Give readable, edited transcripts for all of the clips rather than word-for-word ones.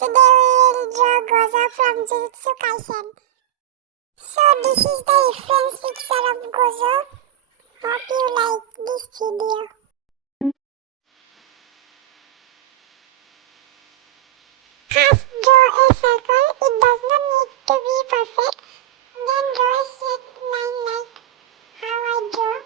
today we will draw Gojo from Jujutsu Kaisen. So this is the reference picture of Gojo. Hope you like this video. First, draw a circle. It does not need to be perfect. Then draw a straight line like how I draw.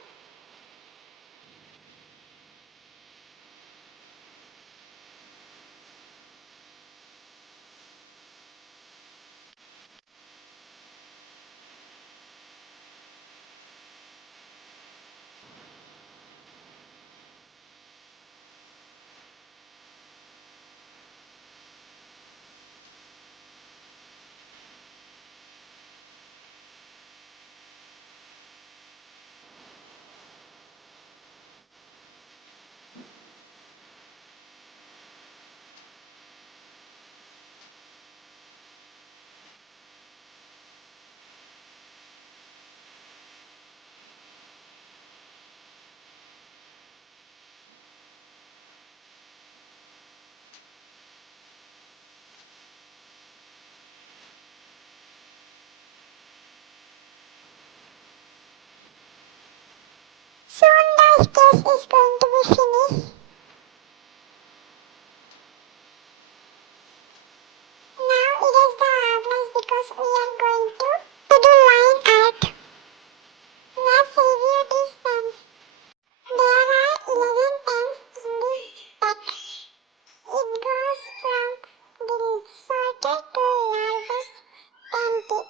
Soon the sketch is going to be finished. Now erase the outlines because we are going to do line art. Let's review these pens. There are 11 pens in this set. It goes from the shortest to largest pen tip.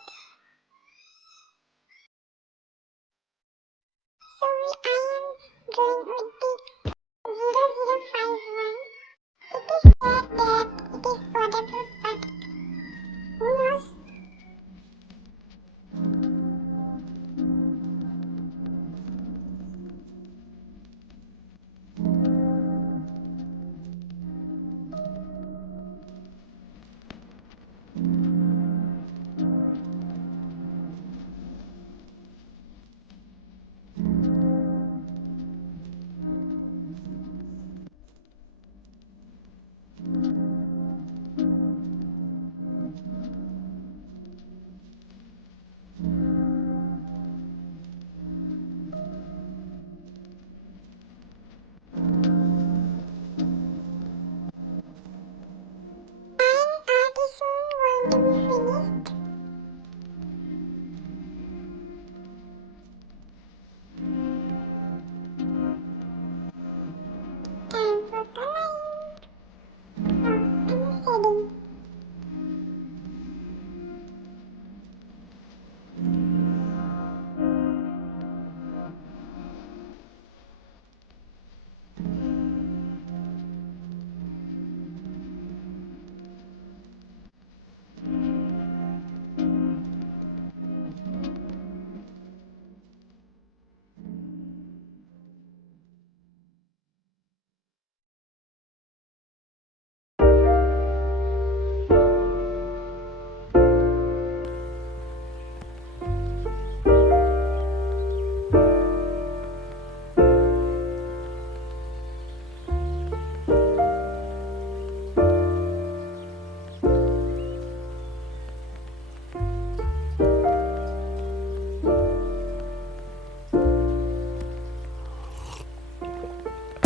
So I am drawing with the 0051. It is said that it is waterproof, but who knows?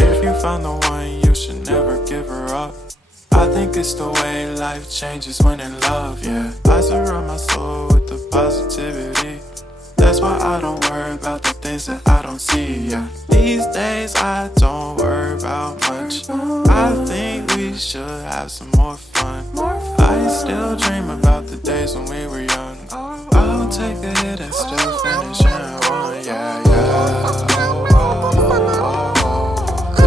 If you found the one, you should never give her up. I think it's the way life changes when in love, yeah. I surround my soul with the positivity. That's why I don't worry about the things that I don't see, yeah. These days I don't worry about much. I think we should have some more fun. I still dream about the days when we were young. I'll take a hit and still finish in one, yeah, yeah.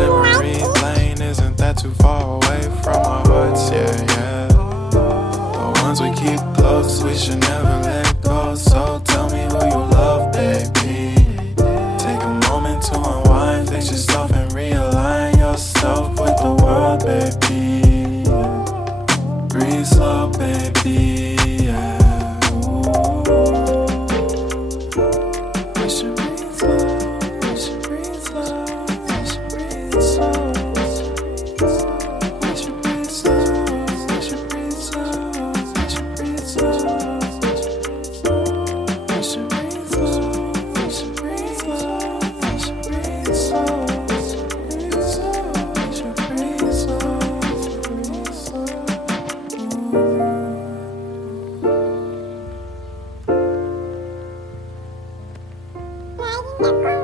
Memory lane isn't that too far away from our hearts, yeah, yeah. The ones we keep close, we should never let go. So tell me who you love, baby. Take a moment to unwind, fix yourself and realign yourself with the world, baby. Breathe slow, baby, yeah. We should breathe slow, we should breathe slow, we should breathe slow. We should breathe slow, we should breathe slow. Yaku.